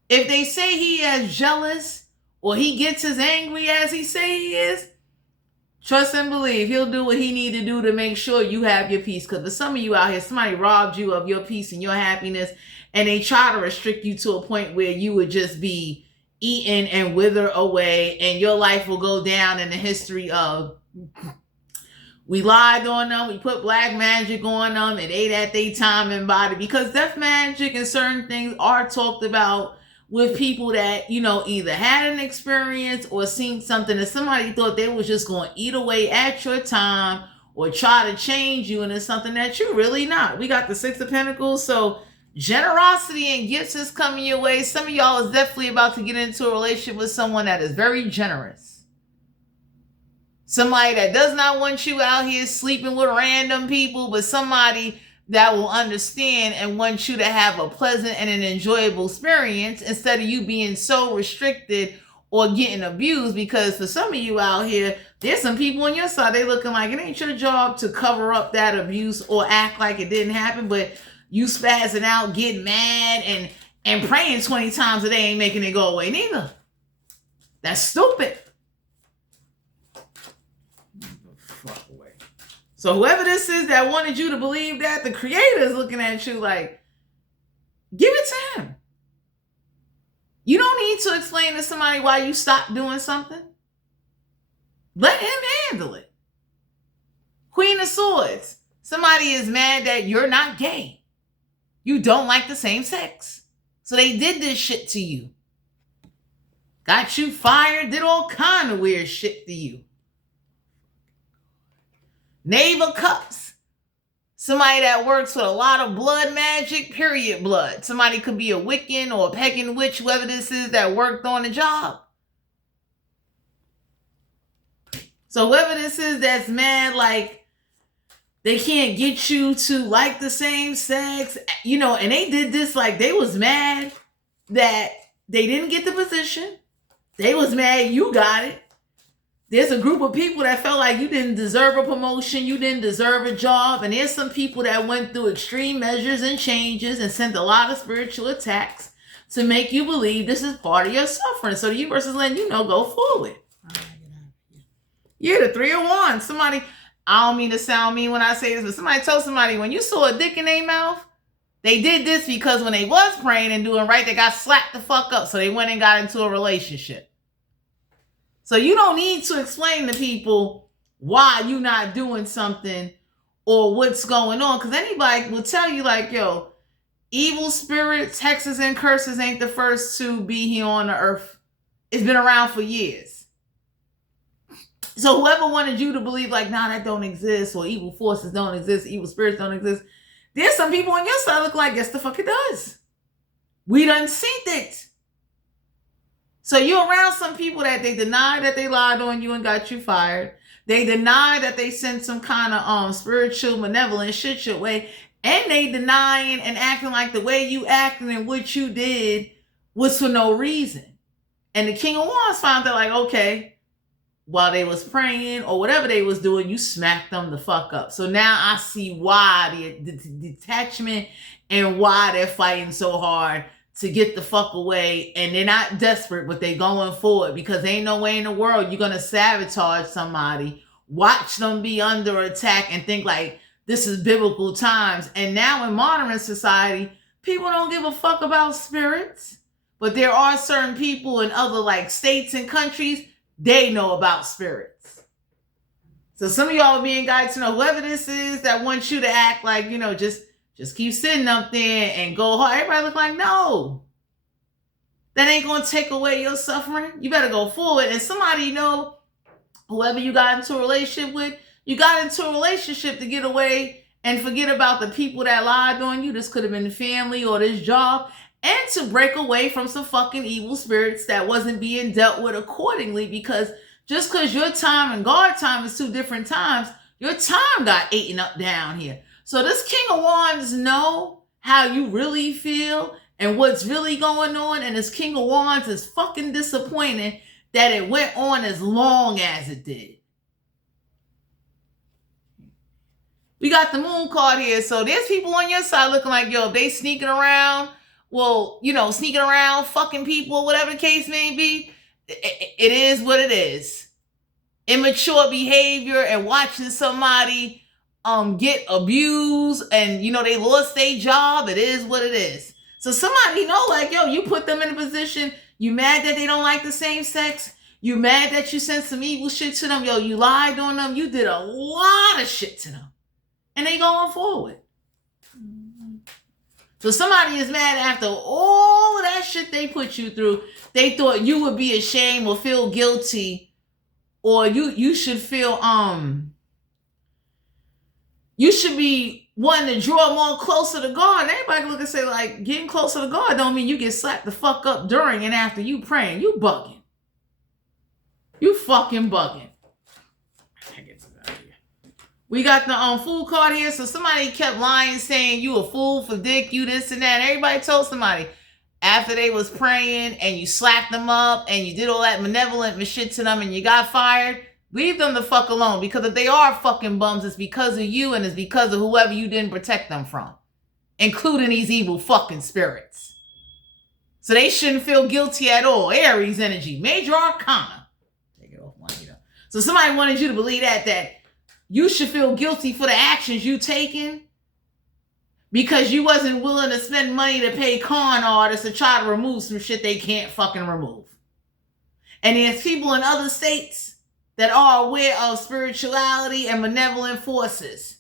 If they say he is jealous or he gets as angry as he say he is, trust and believe he'll do what he need to do to make sure you have your peace. Because for some of you out here, somebody robbed you of your peace and your happiness, and they try to restrict you to a point where you would just be eaten and wither away, and your life will go down in the history of, we lied on them, we put black magic on them, and ate at their time and body. Because death magic and certain things are talked about with people that, you know, either had an experience or seen something that somebody thought they was just going to eat away at your time or try to change you into something that you're really not. We got the Six of Pentacles, so generosity and gifts is coming your way. Some of y'all is definitely about to get into a relationship with someone that is very generous. Somebody that does not want you out here sleeping with random people, but somebody that will understand and want you to have a pleasant and an enjoyable experience instead of you being so restricted or getting abused. Because for some of you out here, there's some people on your side, they looking like it ain't your job to cover up that abuse or act like it didn't happen, but you spazzing out, getting mad, and praying 20 times a day ain't making it go away neither. That's stupid. So whoever this is that wanted you to believe that, the creator is looking at you like, give it to him. You don't need to explain to somebody why you stopped doing something. Let him handle it. Queen of Swords. Somebody is mad that you're not gay. You don't like the same sex. So they did this shit to you. Got you fired, did all kind of weird shit to you. Knave of Cups. Somebody that works with a lot of blood magic, period blood. Somebody could be a Wiccan or a pagan witch, whoever this is that worked on the job. So whoever this is that's mad, like they can't get you to like the same sex, you know, and they did this like they was mad that they didn't get the position. They was mad you got it. There's a group of people that felt like you didn't deserve a promotion, you didn't deserve a job, and there's some people that went through extreme measures and changes and sent a lot of spiritual attacks to make you believe this is part of your suffering. So the universe is letting you know, go forward. Yeah, the Three of Wands. Somebody, I don't mean to sound mean when I say this, but somebody told somebody, when you saw a dick in their mouth, they did this because when they was praying and doing right, they got slapped the fuck up. So they went and got into a relationship. So you don't need to explain to people why you not doing something or what's going on. Because anybody will tell you like, yo, evil spirits, hexes, and curses ain't the first to be here on the earth. It's been around for years. So whoever wanted you to believe like, nah, that don't exist, or evil forces don't exist, evil spirits don't exist, there's some people on your side look like, yes, the fuck it does. We done seen it. So you're around some people that they deny that they lied on you and got you fired. They deny that they sent some kind of spiritual malevolent shit your way. And they denying and acting like the way you acting and what you did was for no reason. And the King of Wands found out like, okay, while they was praying or whatever they was doing, you smacked them the fuck up. So now I see why the detachment and why they're fighting so hard to get the fuck away. And they're not desperate, but they're going forward because there ain't no way in the world you're going to sabotage somebody, watch them be under attack and think like this is biblical times. And now in modern society, people don't give a fuck about spirits, but there are certain people in other like states and countries, they know about spirits. So some of y'all are being guided to know whoever this is that wants you to act like, just keep sitting up there and go hard. Everybody look like, no. That ain't going to take away your suffering. You better go forward. And somebody, whoever you got into a relationship with, you got into a relationship to get away and forget about the people that lied on you. This could have been family or this job. And to break away from some fucking evil spirits that wasn't being dealt with accordingly, because just because your time and God time is two different times, your time got eaten up down here. So this King of Wands know how you really feel and what's really going on. And this King of Wands is fucking disappointed that it went on as long as it did. We got the Moon card here. So there's people on your side looking like, if they sneaking around, sneaking around, fucking people, whatever the case may be, it is what it is. Immature behavior and watching somebody get abused and, they lost their job. It is what it is. So somebody you put them in a position, you mad that they don't like the same sex, you mad that you sent some evil shit to them, you lied on them, you did a lot of shit to them. And they going forward. So somebody is mad after all of that shit they put you through. They thought you would be ashamed or feel guilty, or you should feel you should be wanting to draw more closer to God. And everybody look and say, like, getting closer to God don't mean you get slapped the fuck up during and after you praying. You bugging. You fucking bugging. We got the fool card here. So somebody kept lying, saying you a fool for dick, you this and that. Everybody told somebody after they was praying and you slapped them up and you did all that malevolent shit to them and you got fired, leave them the fuck alone. Because if they are fucking bums, it's because of you and it's because of whoever you didn't protect them from, including these evil fucking spirits. So they shouldn't feel guilty at all. Aries energy, major arcana. Take it off one, So somebody wanted you to believe that you should feel guilty for the actions you taken because you wasn't willing to spend money to pay con artists to try to remove some shit they can't fucking remove. And there's people in other states that are aware of spirituality and benevolent forces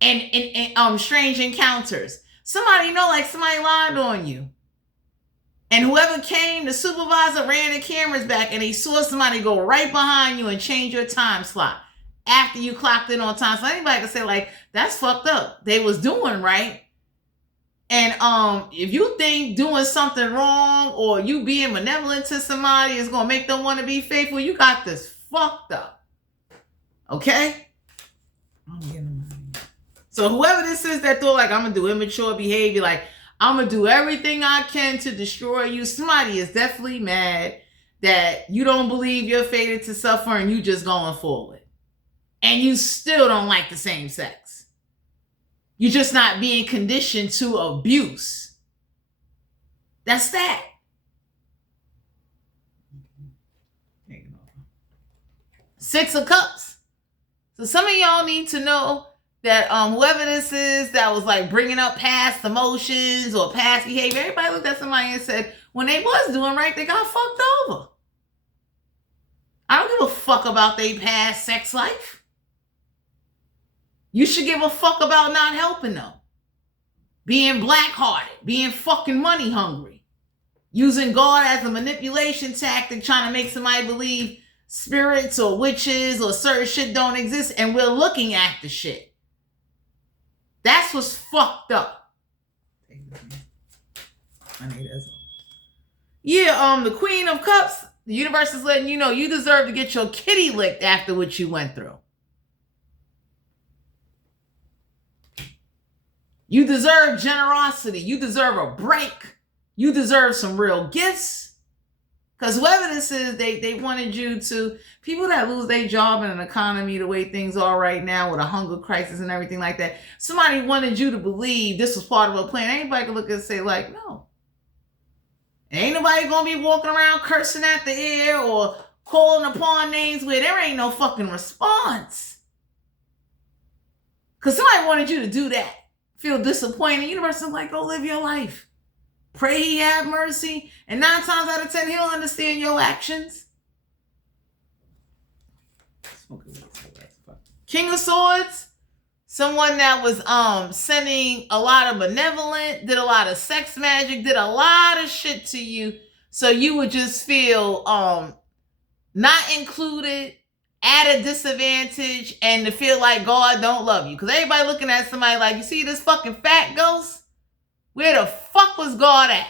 and strange encounters. Somebody somebody lied on you. And whoever came, the supervisor ran the cameras back and he saw somebody go right behind you and change your time slot after you clocked in on time. So anybody can say, that's fucked up. They was doing right. And if you think doing something wrong or you being benevolent to somebody is going to make them want to be faithful, you got this fucked up. Okay? So whoever this is that thought I'm going to do immature behavior, I'm going to do everything I can to destroy you, somebody is definitely mad that you don't believe you're fated to suffer and you just going forward. And you still don't like the same sex. You're just not being conditioned to abuse. That's that. Six of Cups. So some of y'all need to know that whoever this is that was bringing up past emotions or past behavior, everybody looked at somebody and said, when they was doing right, they got fucked over. I don't give a fuck about their past sex life. You should give a fuck about not helping them. Being black-hearted, being fucking money hungry. Using God as a manipulation tactic, trying to make somebody believe spirits or witches or certain shit don't exist, and we're looking at the shit. That's what's fucked up. Yeah, the Queen of Cups, the universe is letting you know you deserve to get your kitty licked after what you went through. You deserve generosity. You deserve a break. You deserve some real gifts. Because whoever this is, they wanted you to, people that lose their job in an economy the way things are right now with a hunger crisis and everything like that, somebody wanted you to believe this was part of a plan. Anybody can look and say no. Ain't nobody going to be walking around cursing at the air or calling upon names where there ain't no fucking response. Because somebody wanted you to do that. Feel disappointed. The universe is go live your life. Pray he have mercy. And 9 times out of 10, he don't understand your actions. King of Swords, someone that was sending a lot of benevolent, did a lot of sex magic, did a lot of shit to you, so you would just feel not included, at a disadvantage, and to feel like God don't love you. Because everybody looking at somebody like, you see this fucking fat ghost? Where the fuck was God at?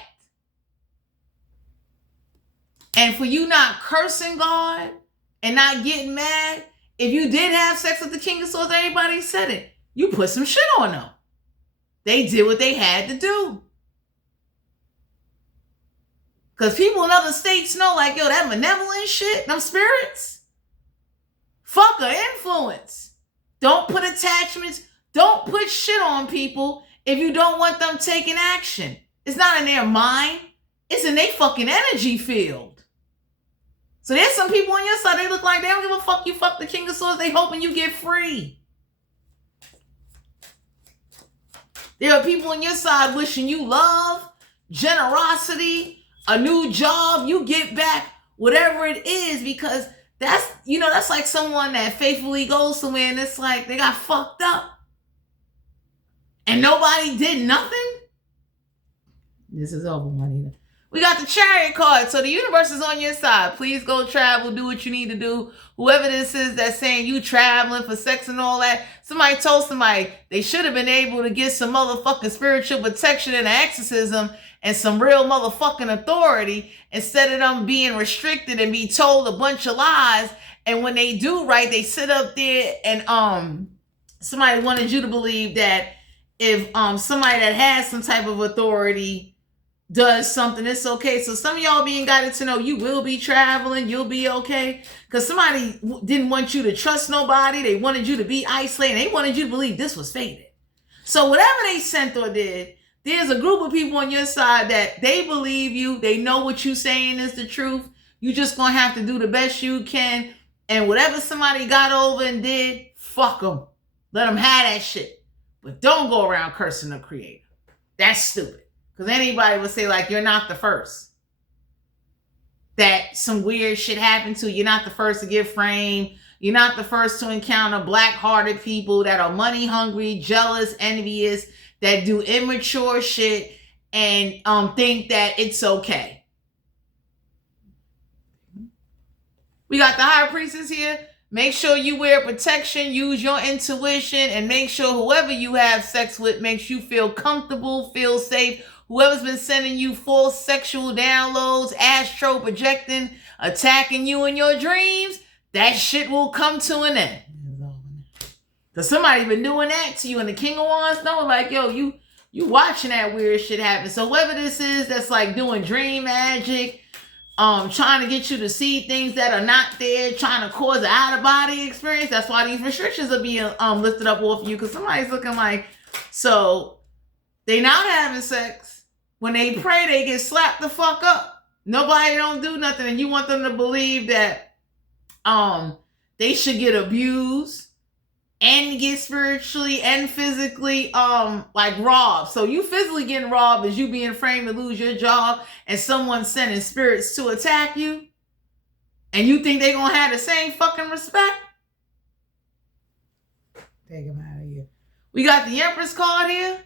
And for you not cursing God and not getting mad, if you did have sex with the King of Swords, everybody said it, you put some shit on them. They did what they had to do. Because people in other states know, like, yo, that malevolent shit, them spirits, fuck a influence. Don't put attachments, don't put shit on people if you don't want them taking action. It's not in their mind, it's in their fucking energy field. So there's some people on your side, they look like they don't give a fuck you fuck the King of Swords, they hoping you get free. There are people on your side wishing you love, generosity, a new job, you get back whatever it is, because that's, you know, that's like someone that faithfully goes somewhere and it's like they got fucked up and nobody did nothing. This is over, Juanita. We got the Chariot card. So the universe is on your side. Please go travel, do what you need to do. Whoever this is that's saying you traveling for sex and all that, somebody told somebody they should have been able to get some motherfucking spiritual protection and exorcism and some real motherfucking authority instead of them being restricted and be told a bunch of lies. And when they do right, they sit up there and somebody wanted you to believe that if somebody that has some type of authority does something, it's okay. So some of y'all being guided to know you will be traveling, you'll be okay. Because somebody didn't want you to trust nobody. They wanted you to be isolated. They wanted you to believe this was fated. So whatever they sent or did, there's a group of people on your side that they believe you. They know what you're saying is the truth. You just going to have to do the best you can. And whatever somebody got over and did, fuck them. Let them have that shit. But don't go around cursing the Creator. That's stupid. Because anybody would say, like, you're not the first that some weird shit happened to. You're not the first to get framed. You're not the first to encounter black-hearted people that are money hungry, jealous, envious, that do immature shit and think that it's okay. We got the High Priestess here. Make sure you wear protection, use your intuition, and make sure whoever you have sex with makes you feel comfortable, feel safe. Whoever's been sending you false sexual downloads, astro projecting, attacking you in your dreams, that shit will come to an end. Because somebody been doing that to you, and the King of Wands know, like, yo, you watching that weird shit happen. So whoever this is that's like doing dream magic, trying to get you to see things that are not there, trying to cause an out-of-body experience, that's why these restrictions are being lifted up off you, because somebody's looking like, so they not having sex. When they pray, they get slapped the fuck up. Nobody don't do nothing, and you want them to believe that they should get abused and get spiritually and physically like robbed. So you physically getting robbed is you being framed to lose your job and someone sending spirits to attack you, and you think they're gonna have the same fucking respect? Take them out of here. We got the Empress card here.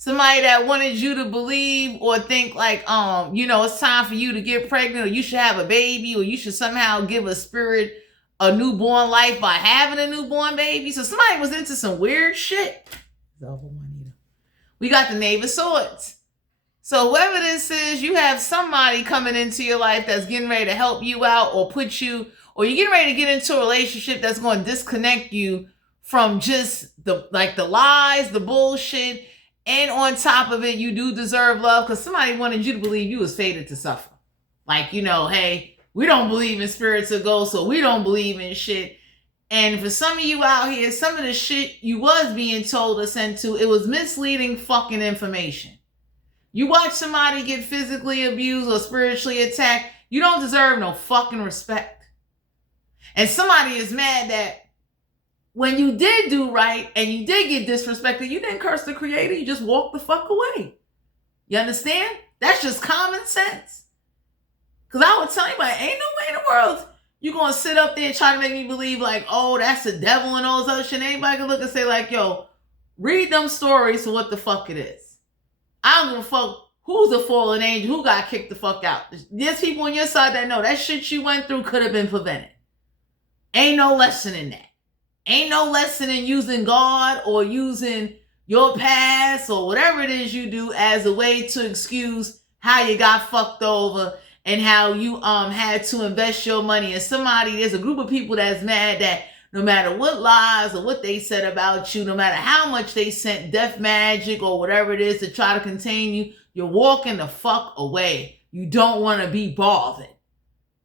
Somebody that wanted you to believe or think like, you know, it's time for you to get pregnant, or you should have a baby, or you should somehow give a spirit a newborn life by having a newborn baby. So somebody was into some weird shit. We got the Knave of Swords. So whoever this is, you have somebody coming into your life that's getting ready to help you out or put you, or you're getting ready to get into a relationship that's going to disconnect you from just the lies, the bullshit. And on top of it, you do deserve love, because somebody wanted you to believe you was fated to suffer. Like, you know, hey, we don't believe in spirits or ghosts, so we don't believe in shit. And for some of you out here, some of the shit you was being told or sent to, it was misleading fucking information. You watch somebody get physically abused or spiritually attacked, you don't deserve no fucking respect. And somebody is mad that when you did do right and you did get disrespected, you didn't curse the Creator, you just walked the fuck away. You understand? That's just common sense. Because I would tell anybody, ain't no way in the world You gonna sit up there and try to make me believe like, oh, that's the devil and all this other shit. Anybody can look and say like, yo, read them stories for what the fuck it is. I don't give a fuck who's a fallen angel, who got kicked the fuck out. There's people on your side that know that shit you went through could have been prevented. Ain't no lesson in that. Ain't no lesson in using God or using your past or whatever it is you do as a way to excuse how you got fucked over and how you had to invest your money in somebody. There's a group of people that's mad that no matter what lies or what they said about you, no matter how much they sent death magic or whatever it is to try to contain you, you're walking the fuck away. You don't want to be bothered.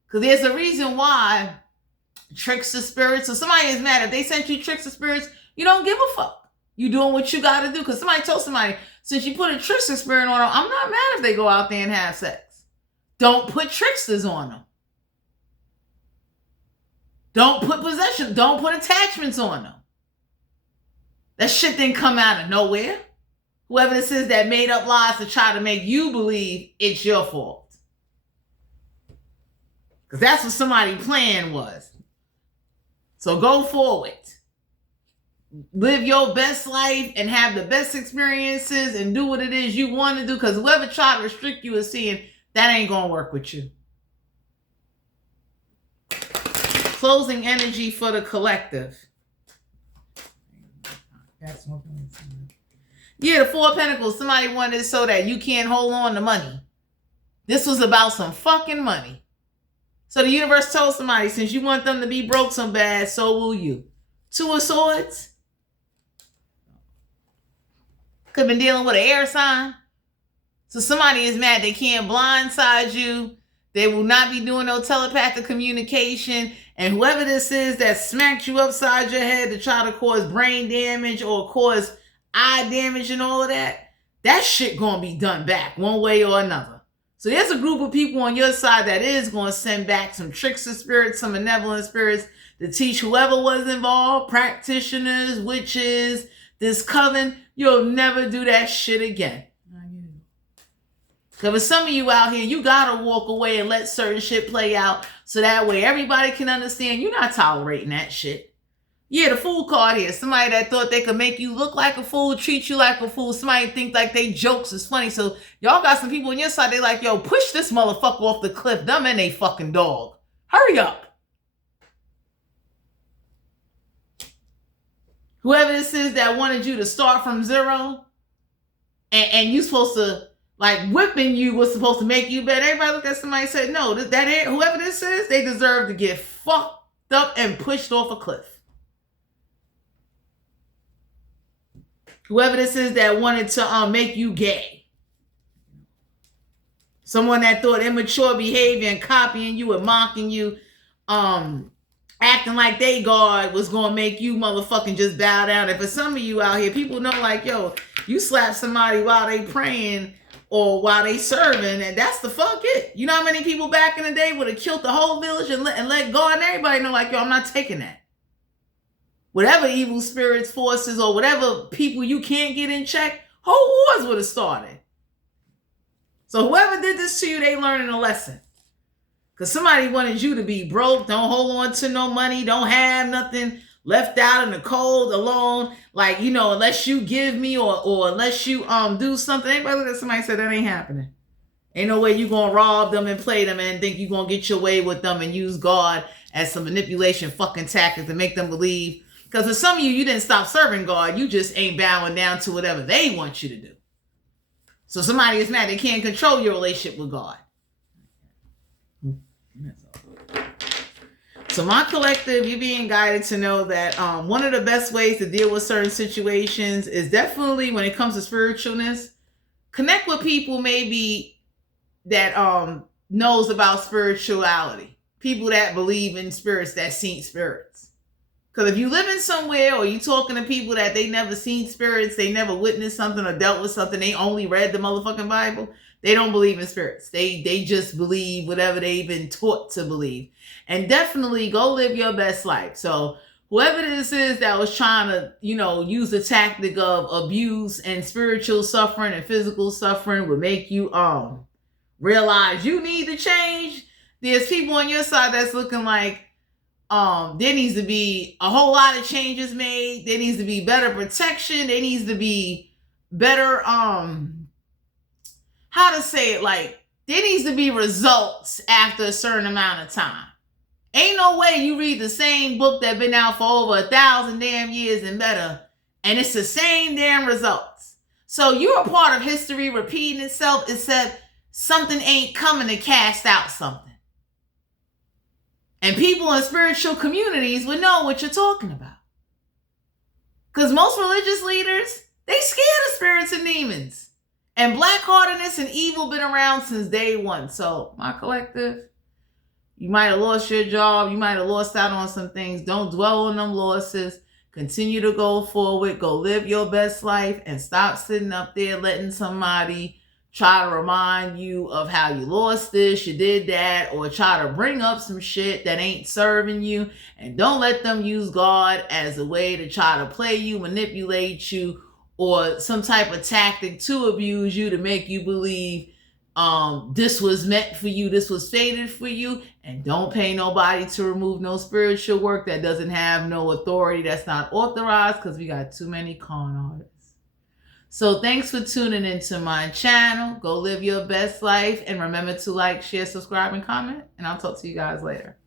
Because there's a reason why trickster spirits, so somebody is mad if they sent you trickster spirits, you don't give a fuck. You doing what you got to do. Because somebody told somebody, since you put a trickster spirit on them, I'm not mad if they go out there and have sex. Don't put tricksters on them. Don't put possession. Don't put attachments on them. That shit didn't come out of nowhere. Whoever this is that made up lies to try to make you believe it's your fault. Because that's what somebody's plan was. So go forward. Live your best life and have the best experiences and do what it is you want to do. Because whoever tried to restrict you is seeing that ain't going to work with you. Closing energy for the collective. Yeah, the Four of Pentacles. Somebody wanted it so that you can't hold on to money. This was about some fucking money. So the universe told somebody, since you want them to be broke so bad, so will you. Two of Swords. Could have been dealing with an air sign. So somebody is mad they can't blindside you. They will not be doing no telepathic communication. And whoever this is that smacked you upside your head to try to cause brain damage or cause eye damage and all of that, that shit gonna be done back one way or another. So there's a group of people on your side that is going to send back some trickster spirits, some benevolent spirits to teach whoever was involved, practitioners, witches, this coven, you'll never do that shit again. Because for some of you out here, you got to walk away and let certain shit play out so that way everybody can understand you're not tolerating that shit. Yeah, the Fool card here. Somebody that thought they could make you look like a fool, treat you like a fool. Somebody think like they jokes is funny. So y'all got some people on your side, they like, yo, push this motherfucker off the cliff. Them and they fucking dog. Hurry up. Whoever this is that wanted you to start from zero and you supposed to, like, whipping you was supposed to make you better. Everybody looked at somebody and said, no, whoever this is, they deserve to get fucked up and pushed off a cliff. Whoever this is that wanted to make you gay. Someone that thought immature behavior and copying you and mocking you, acting like they God was going to make you motherfucking just bow down. And for some of you out here, people know like, yo, you slap somebody while they praying or while they serving, and that's the fuck it. You know how many people back in the day would have killed the whole village and let God and everybody know like, yo, I'm not taking that. Whatever evil spirits, forces, or whatever people you can't get in check, whole wars would have started. So whoever did this to you, they learning a lesson. Because somebody wanted you to be broke, don't hold on to no money, don't have nothing, left out in the cold, alone. Like, you know, unless you give me or unless you do something. Anybody look at somebody and say that ain't happening. Ain't no way you going to rob them and play them and think you going to get your way with them and use God as some manipulation fucking tactic to make them believe. Because for some of you, you didn't stop serving God. You just ain't bowing down to whatever they want you to do. So somebody is mad they can't control your relationship with God. So my collective, you're being guided to know that one of the best ways to deal with certain situations is definitely when it comes to spiritualness, connect with people maybe that knows about spirituality. People that believe in spirits, that seen spirits. Because if you live in somewhere or you talking to people that they never seen spirits, they never witnessed something or dealt with something, they only read the motherfucking Bible, they don't believe in spirits. They just believe whatever they've been taught to believe. And definitely go live your best life. So whoever this is that was trying to, you know, use the tactic of abuse and spiritual suffering and physical suffering would make you realize you need to change, There's people on your side that's looking like there needs to be a whole lot of changes made. There needs to be better protection. There needs to be better how to say it, like there needs to be results after a certain amount of time. Ain't no way you read the same book that been out for over 1,000 damn years and better, and it's the same damn results. So you're a part of history repeating itself, except something ain't coming to cast out something. And people in spiritual communities would know what you're talking about. Because most religious leaders, they scared of spirits and demons. And black-heartedness and evil been around since day one. So, my collective, you might have lost your job. You might have lost out on some things. Don't dwell on them losses. Continue to go forward. Go live your best life. And stop sitting up there letting somebody try to remind you of how you lost this, you did that, or try to bring up some shit that ain't serving you. And don't let them use God as a way to try to play you, manipulate you, or some type of tactic to abuse you to make you believe this was meant for you, this was fated for you. And don't pay nobody to remove no spiritual work that doesn't have no authority, that's not authorized, because we got too many con artists. So thanks for tuning into my channel. Go live your best life. And remember to like, share, subscribe, and comment. And I'll talk to you guys later.